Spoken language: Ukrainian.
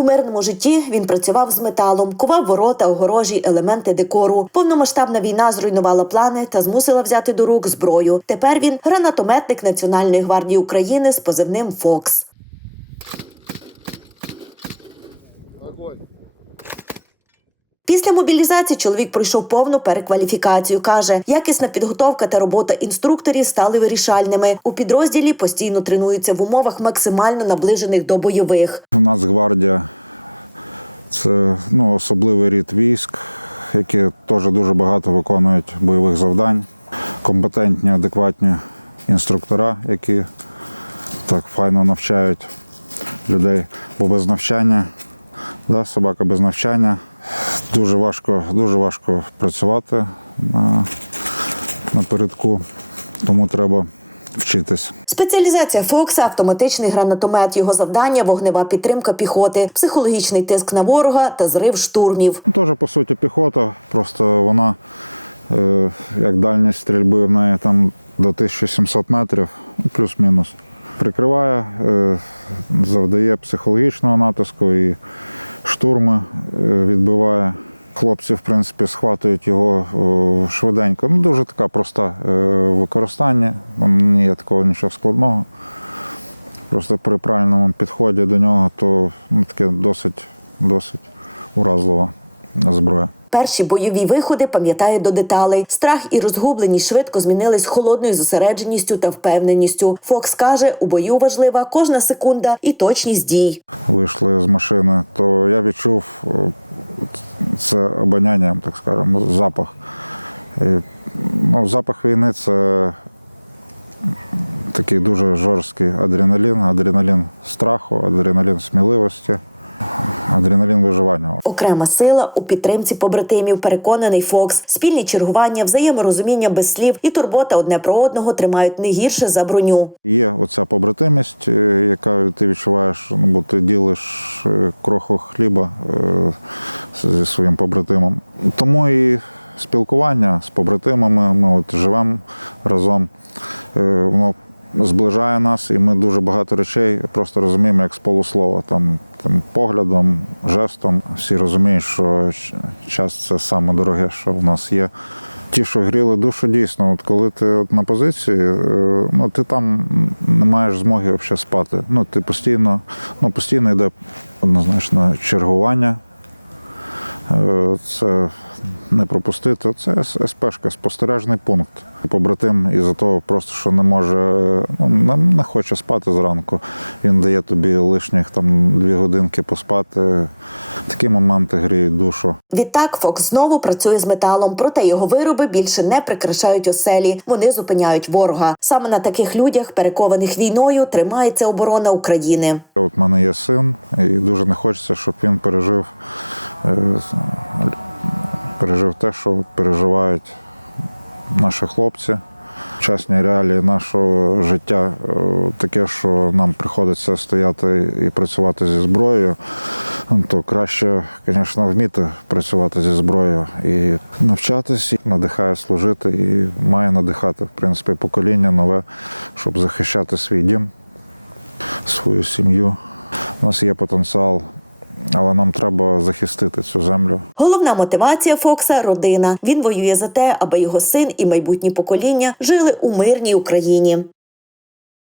У мирному житті він працював з металом, кував ворота, огорожі, елементи декору. Повномасштабна війна зруйнувала плани та змусила взяти до рук зброю. Тепер він гранатометник Національної гвардії України з позивним Фокс. Після мобілізації чоловік пройшов повну перекваліфікацію. каже, якісна підготовка та робота інструкторів стали вирішальними. У підрозділі постійно тренуються в умовах максимально наближених до бойових. Нацгвардія це ну, особливий рід військ, які теж дуже багато виконують бойових завдань. Компетентні, адекватні інструктора, які так файно навчають людей. Бо без навчання, да, собака без навчання. Дуже важко, дуже важко працювати на, напередку, тому треба вчитись. Спеціалізація Фокса автоматичний гранатомет. Його завдання вогнева підтримка піхоти, психологічний тиск на ворога та зрив штурмів. Ну, Теж, по суті, піхота, просто вона, е, як дальність стрільби в неї там до 1700 метрів, ну, плюс-мінус. Прикриває, е, завдає психологічного натиску і штурми е, відбиває. Хлопці, в принципі, схватують його швиденько. Ну, дуже така проста е, використання, не є такого нічого складного. Просто при правильному підході до нього, то ну, таке досить, досить уразлива зброя. Перші бойові виходи пам'ятає до деталей. Страх і розгубленість швидко змінились холодною зосередженістю та впевненістю. Фокс каже, у бою важлива кожна секунда і точність дій. Вийшли з машини, то я відчув е, це обонянням, так скажемо, запах. І, ну, запах війни це такий дуже жорсткий адреналін, адреналін страху, адреналін сміливості, адреналін виживання. Окрема сила у підтримці побратимів, переконаний Фокс. Спільні чергування, взаєморозуміння без слів і турбота одне про одного тримають не гірше за броню. Є оця побратимість, е, яка ти відчуваєш, ну, бо ти ділиш е, кроху хліба е, зі своїм побратимом. Тому і спілкування з побратимами, ми от живемо разом, воно зближає нас, і ми дуже багато речей просто розуміємо як з полуслова. Там, там поглядом, жестом. Всі розуміють, що час це саме дороге, що в нас є. Ті, що гріли душу, дійсно, от коли ти от на позиції, е, ну ти там не маєш змоги взагалі спати. Ну, ти постійно, ну, постійно йде однозначно чергування. Е, Це не пропустити. Це СПшка, спостережний пункт. Побратим із-за того, просто що не може, ну, не, не хоче спати зранку. Він дає тобі лишніх там дві годинки поспати. Такі моменти гріють душу. Відтак Фокс знову працює з металом, проте його вироби більше не прикрашають оселі. Вони зупиняють ворога. Саме на таких людях, перекованих війною, тримається оборона України. От в мене є син, і дуже не хочеться, щоб він пережив, е, пережив те, що переживають наші хлопці. Чесні реалії нашого життя е, таке, що нам приходиться стояти і працювати зі зброєю, то краще, звісно, вміти працювати зі зброєю і навчатись, надихає служити, і має надихати, в принципі, покоління нове, щоб захищати свій дім, свою сім'ю. У нас є потенціал, але нам треба захистити цю землю. Головна мотивація Фокса родина. Він воює за те, аби його син і майбутні покоління жили у мирній Україні.